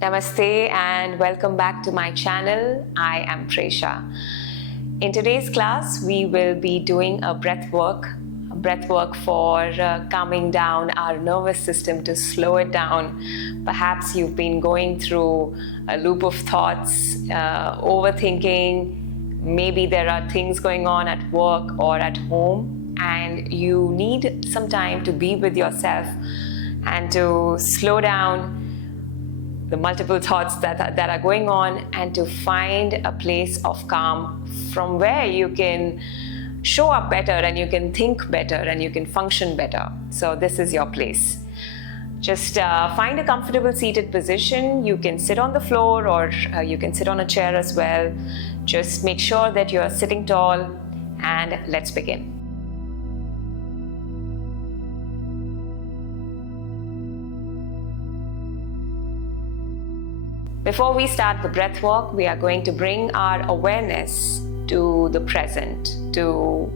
Namaste and welcome back to my channel. I am Presha. In today's class, we will be doing a breath work for calming down our nervous system to slow it down. Perhaps you've been going through a loop of thoughts, overthinking. Maybe there are things going on at work or at home, and you need some time to be with yourself and to slow down the multiple thoughts that are going on, and to find a place of calm from where you can show up better and you can think better and you can function better. So this is your place. Just find a comfortable seated position. You can sit on the floor or you can sit on a chair as well. Just make sure that you are sitting tall, and let's begin. Before we start the breath work, we are going to bring our awareness to the present, to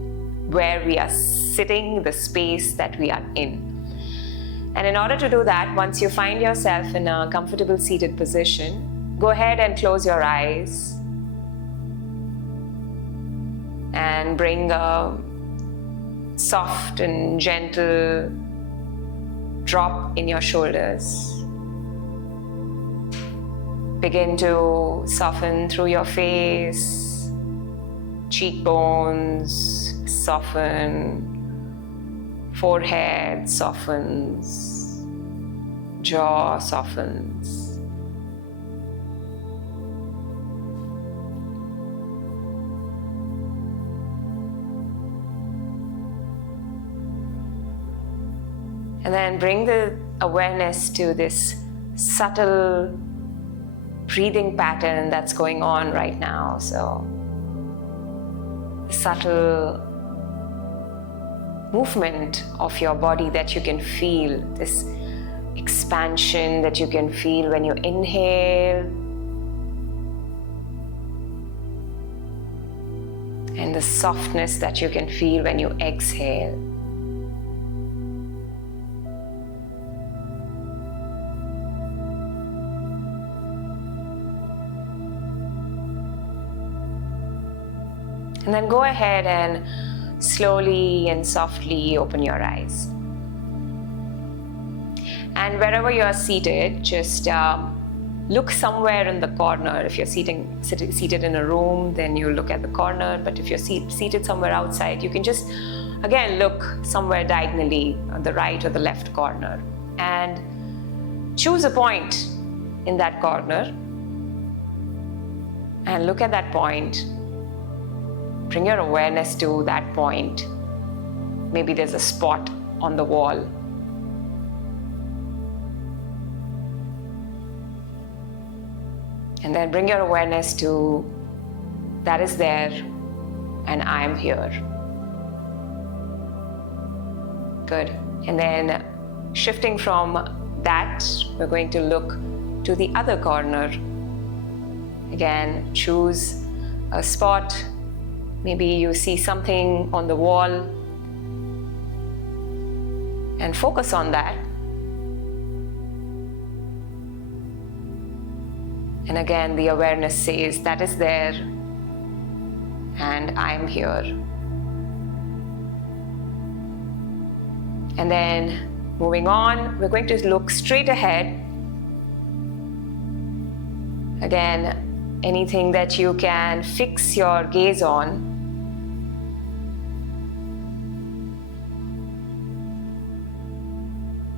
where we are sitting, the space that we are in. And in order to do that, once you find yourself in a comfortable seated position, go ahead and close your eyes and bring a soft and gentle drop in your shoulders. Begin to soften through your face, cheekbones soften, forehead softens, jaw softens. And then bring the awareness to this subtle breathing pattern that's going on right now. So, subtle movement of your body that you can feel, this expansion that you can feel when you inhale, and the softness that you can feel when you exhale. And then go ahead and slowly and softly open your eyes. And wherever you are seated, just look somewhere in the corner. If you're seated in a room, then you look at the corner. But if you're seated somewhere outside, you can just, again, look somewhere diagonally on the right or the left corner. And choose a point in that corner. And look at that point. Bring your awareness to that point. Maybe there's a spot on the wall. And then bring your awareness to that is there and I am here. Good. And then shifting from that, we're going to look to the other corner. Again, choose a spot. Maybe you see something on the wall and focus on that. And again, the awareness says, that is there and I am here. And then moving on, we're going to look straight ahead. Again, anything that you can fix your gaze on.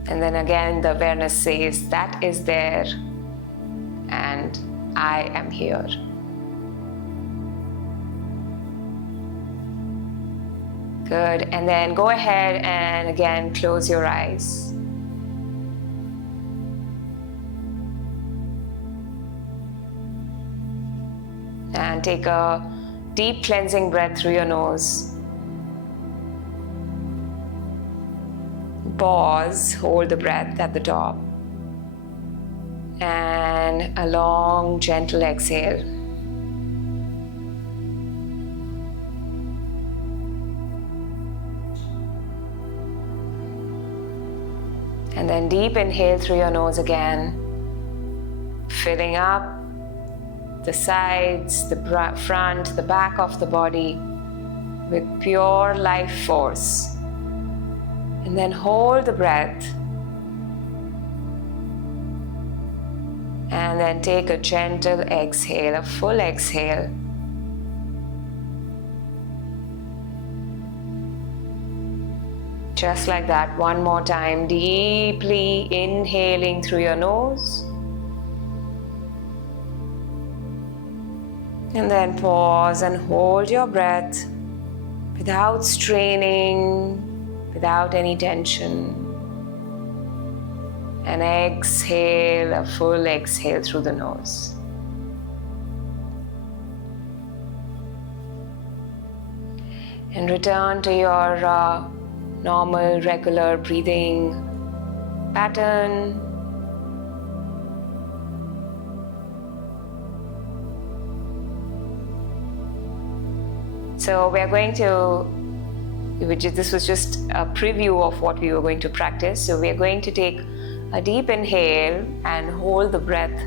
And then again, the awareness says, that is there and I am here. Good. And then go ahead and again, close your eyes. And take a deep cleansing breath through your nose. Pause, hold the breath at the top. And a long, gentle exhale. And then deep inhale through your nose again. filling up the sides, the front, the back of the body with pure life force. And then hold the breath. And then take a gentle exhale, a full exhale. Just like that, one more time, deeply inhaling through your nose. And then pause and hold your breath without straining, without any tension. And exhale, a full exhale through the nose. And return to your normal, regular breathing pattern. So we are going to, this was just a preview of what we were going to practice. So we are going to take a deep inhale and hold the breath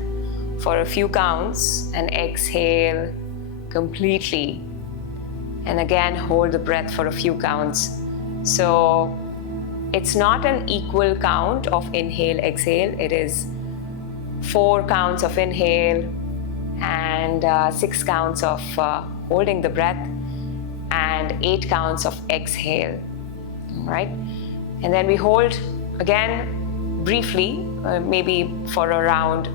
for a few counts and exhale completely. And again, hold the breath for a few counts. So it's not an equal count of inhale, exhale. It is 4 counts of inhale and 6 counts of holding the breath and 8 counts of exhale. All right? And then we hold again briefly, maybe for around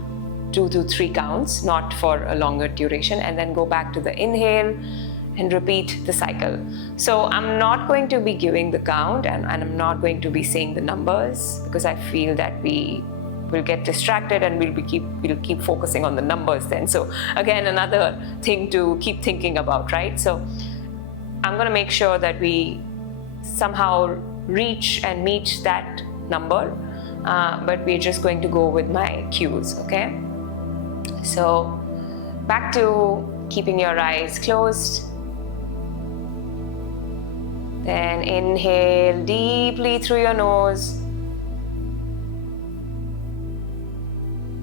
2 to 3 counts, not for a longer duration, and then go back to the inhale and repeat the cycle. So I'm not going to be giving the count and I'm not going to be saying the numbers because I feel that we will get distracted and we'll keep focusing on the numbers then. So again, another thing to keep thinking about, right? So I'm going to make sure that we somehow reach and meet that number, but we're just going to go with my cues, okay? So back to keeping your eyes closed. Then inhale deeply through your nose.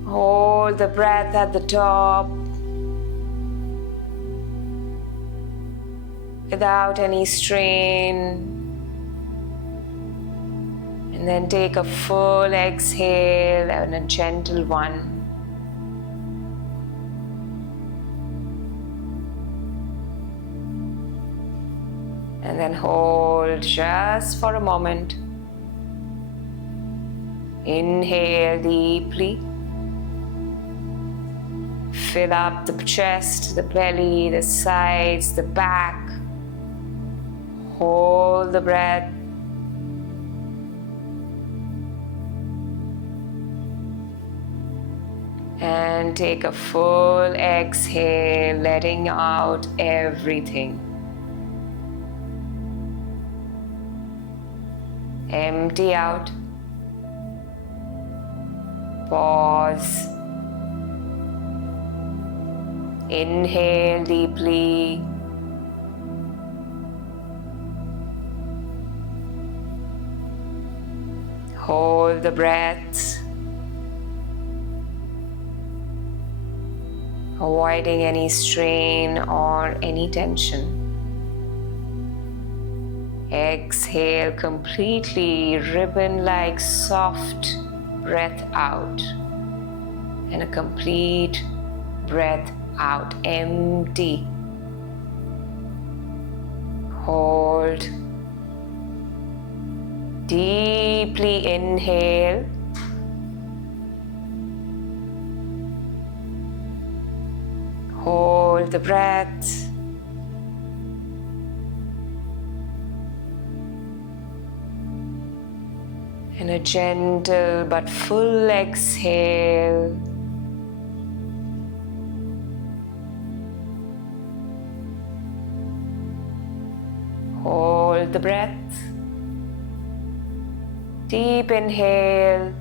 Hold the breath at the top without any strain. And then take a full exhale and a gentle one. And then hold just for a moment. Inhale deeply. Fill up the chest, the belly, the sides, the back. Hold the breath. And take a full exhale, letting out everything. Empty out. Pause. Inhale deeply. Hold the breath. Avoiding any strain or any tension. Exhale completely, ribbon-like soft breath out. And a complete breath out, empty. Hold. Deeply inhale. Hold the breath. And a gentle but full exhale. Hold the breath. Deep inhale.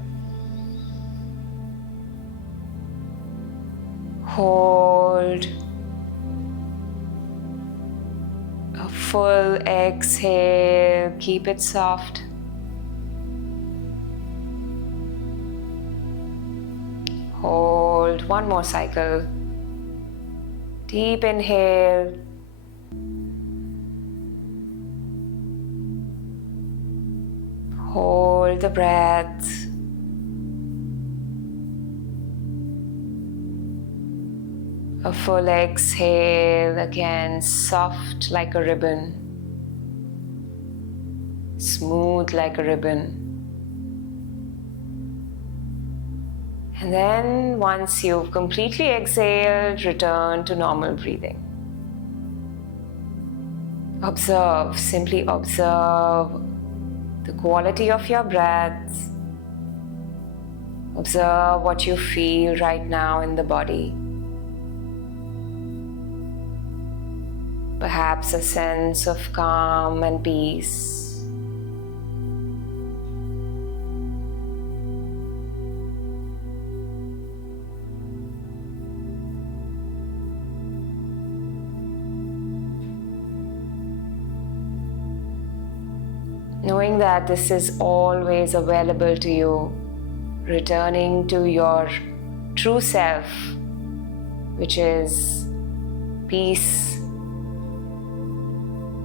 Hold. A full exhale. Keep it soft. Hold hold. One more cycle. Deep inhale. Hold the breath. A full exhale, again soft like a ribbon, smooth like a ribbon. And then once you've completely exhaled, return to normal breathing. Observe, simply observe the quality of your breath. Observe what you feel right now in the body. Perhaps a sense of calm and peace. Knowing that this is always available to you, returning to your true self, which is peace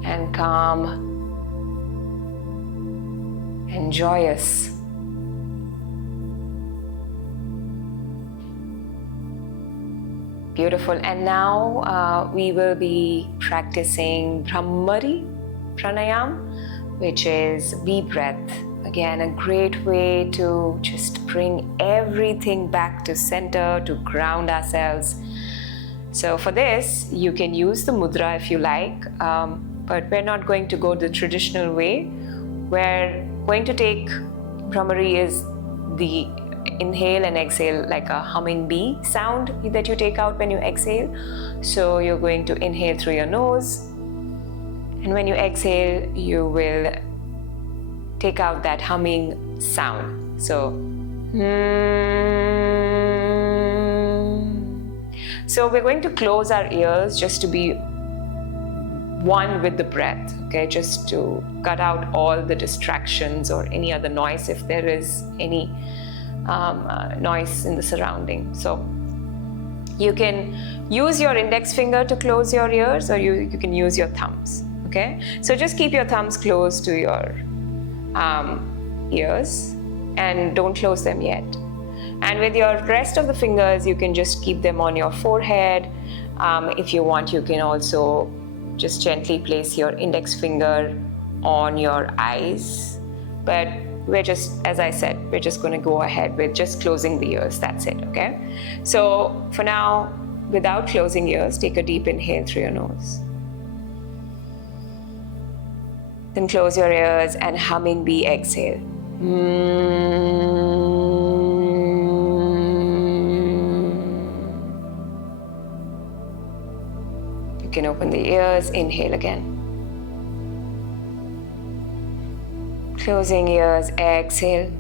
and calm and joyous. Beautiful. And now we will be practicing Bhramari Pranayam, which is deep breath. Again, a great way to just bring everything back to center, to ground ourselves. So for this, you can use the mudra if you like, but we're not going to go the traditional way. We're going to take Bhramari is the inhale and exhale like a humming bee sound that you take out when you exhale. So you're going to inhale through your nose, and when you exhale, you will take out that humming sound. So, So we're going to close our ears just to be one with the breath, okay? Just to cut out all the distractions or any other noise if there is any noise in the surrounding. So you can use your index finger to close your ears, or you can use your thumbs, okay? So just keep your thumbs close to your ears and don't close them yet. And with your rest of the fingers, you can just keep them on your forehead. If you want, you can also just gently place your index finger on your eyes. But we're just, as I said, we're just going to go ahead with just closing the ears. That's it, okay? So for now, without closing ears, take a deep inhale through your nose. Then close your ears and humming bee exhale. You can open the ears, inhale again. Closing ears, exhale.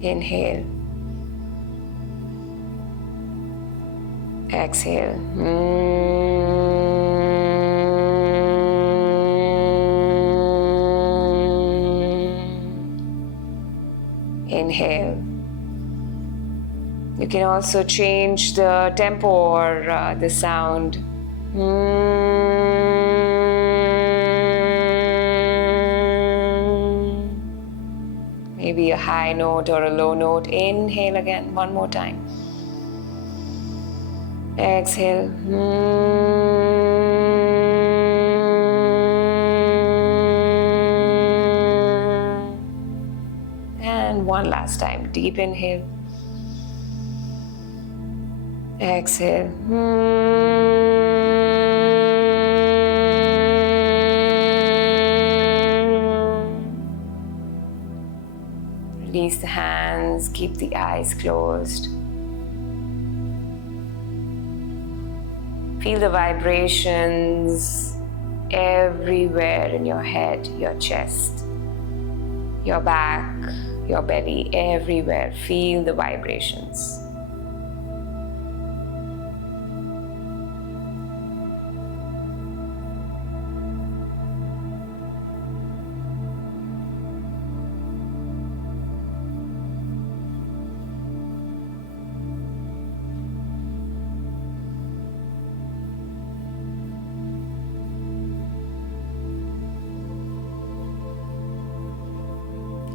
Inhale. Exhale. Inhale. You can also change the tempo or the sound. Maybe a high note or a low note. Inhale again, one more time. Exhale. And one last time. Deep inhale. Exhale. Release the hands, keep the eyes closed. Feel the vibrations everywhere in your head, your chest, your back, your belly, everywhere. Feel the vibrations.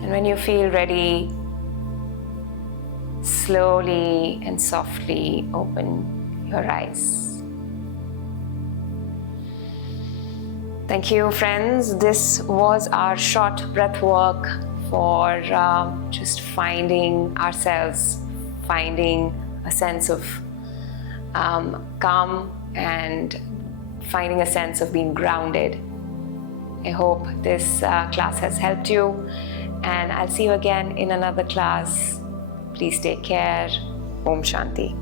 And when you feel ready, slowly and softly open your eyes. Thank you, friends. This was our short breath work for just finding ourselves, finding a sense of calm and finding a sense of being grounded. I hope this class has helped you, and I'll see you again in another class. Please take care. Om Shanti.